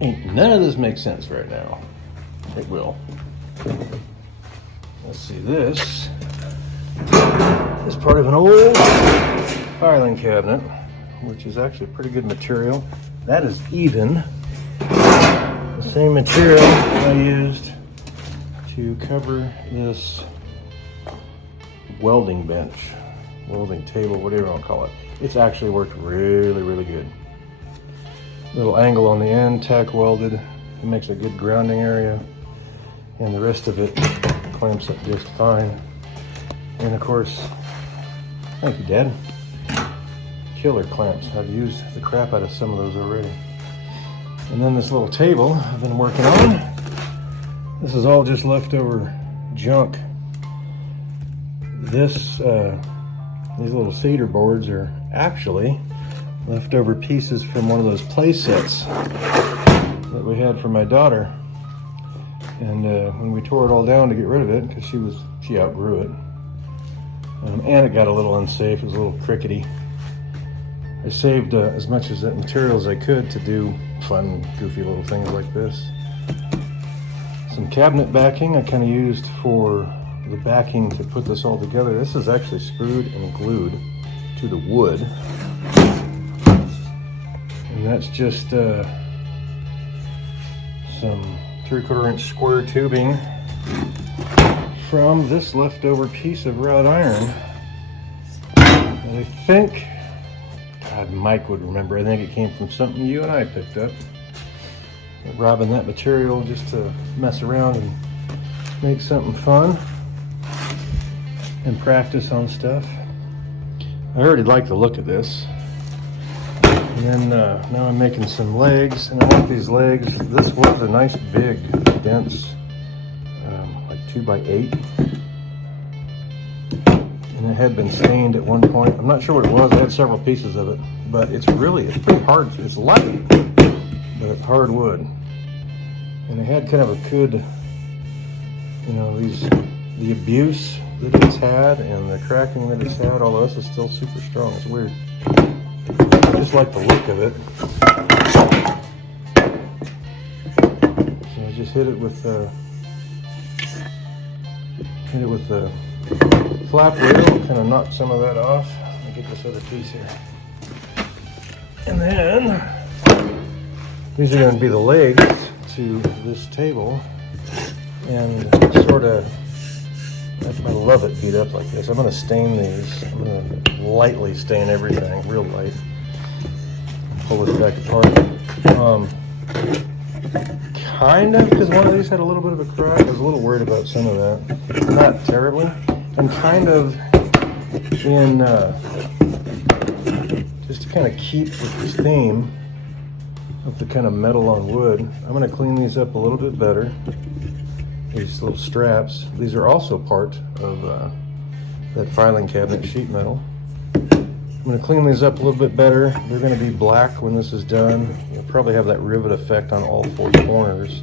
Ain't none of this makes sense right now. It will. Let's see, this is part of an old filing cabinet, which is actually pretty good material. That is even the same material I used to cover this welding bench, welding table, whatever you want to call it. It's actually worked really, really good. Little angle on the end, tack welded. It makes a good grounding area, and the rest of it clamps up just fine. And of course, thank you, Dad. Killer clamps. I've used the crap out of some of those already. And then this little table I've been working on. This is all just leftover junk. These little cedar boards are actually leftover pieces from one of those play sets that we had for my daughter. And when we tore it all down to get rid of it, because she outgrew it, and it got a little unsafe, it was a little crickety. I saved as much as that material as I could to do fun, goofy little things like this. Some cabinet backing I kind of used for the backing to put this all together. This is actually screwed and glued to the wood. And that's just some 3/4 inch square tubing from this leftover piece of wrought iron. And I think, God, Mike would remember, I think it came from something you and I picked up. Robbing that material just to mess around and make something fun and practice on stuff. I already like the look of this. And then now I'm making some legs, and I want these legs. This was a nice big, dense, like 2x8. And it had been stained at one point. I'm not sure what it was. I had several pieces of it, but it's pretty hard. It's light, but it's hard wood. And it had kind of a good, the abuse that it's had and the cracking that it's had, although this is still super strong. It's weird. I just like the look of it. So I just hit it with the flap wheel, kind of knock some of that off. Let me get this other piece here. And then these are going to be the legs to this table, and sort of, I love it beat up like this. I'm going to stain these. I'm going to lightly stain everything, real light. Pull this back apart. Kind of, because one of these had a little bit of a crack. I was a little worried about some of that. Not terribly. And kind of in, just to kind of keep with this theme of the kind of metal on wood, I'm going to clean these up a little bit better. These little straps. These are also part of that filing cabinet sheet metal. I'm going to clean these up a little bit better. They're going to be black when this is done. You'll probably have that rivet effect on all four corners.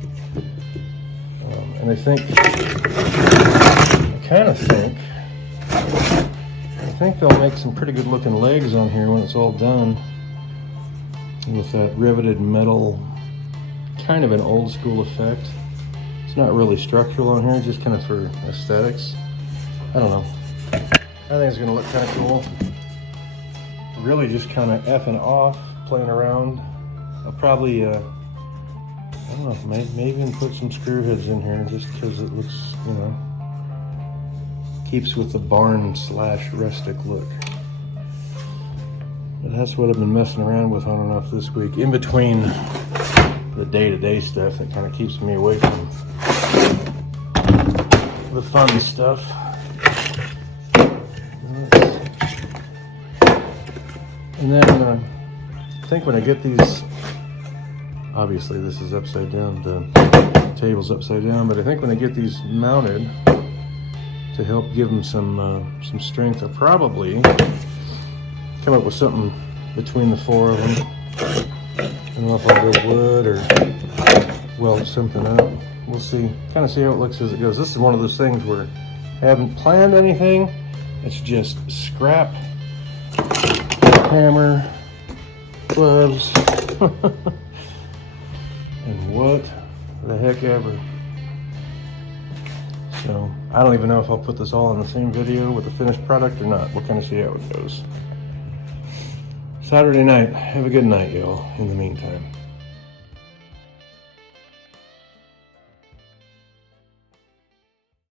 And I think they'll make some pretty good looking legs on here when it's all done. With that riveted metal, kind of an old school effect. It's not really structural on here, just kind of for aesthetics. I don't know. I think it's going to look kind of cool. Really just kind of effing off, playing around. I'll probably, I don't know, maybe even put some screw heads in here just because it looks, keeps with the barn / rustic look. But that's what I've been messing around with on and off this week. In between the day-to-day stuff that kind of keeps me away from the fun stuff. And then I think when I get these, obviously this is upside down, the table's upside down, but I think when I get these mounted to help give them some strength, I'll probably come up with something between the four of them. I don't know if I'll go wood or weld something up. We'll see, kind of see how it looks as it goes. This is one of those things where I haven't planned anything. It's just scrap, hammer, gloves, And what the heck ever. So I don't even know if I'll put this all in the same video with the finished product or not. We'll kind of see how it goes. Saturday night. Have a good night, y'all, in the meantime.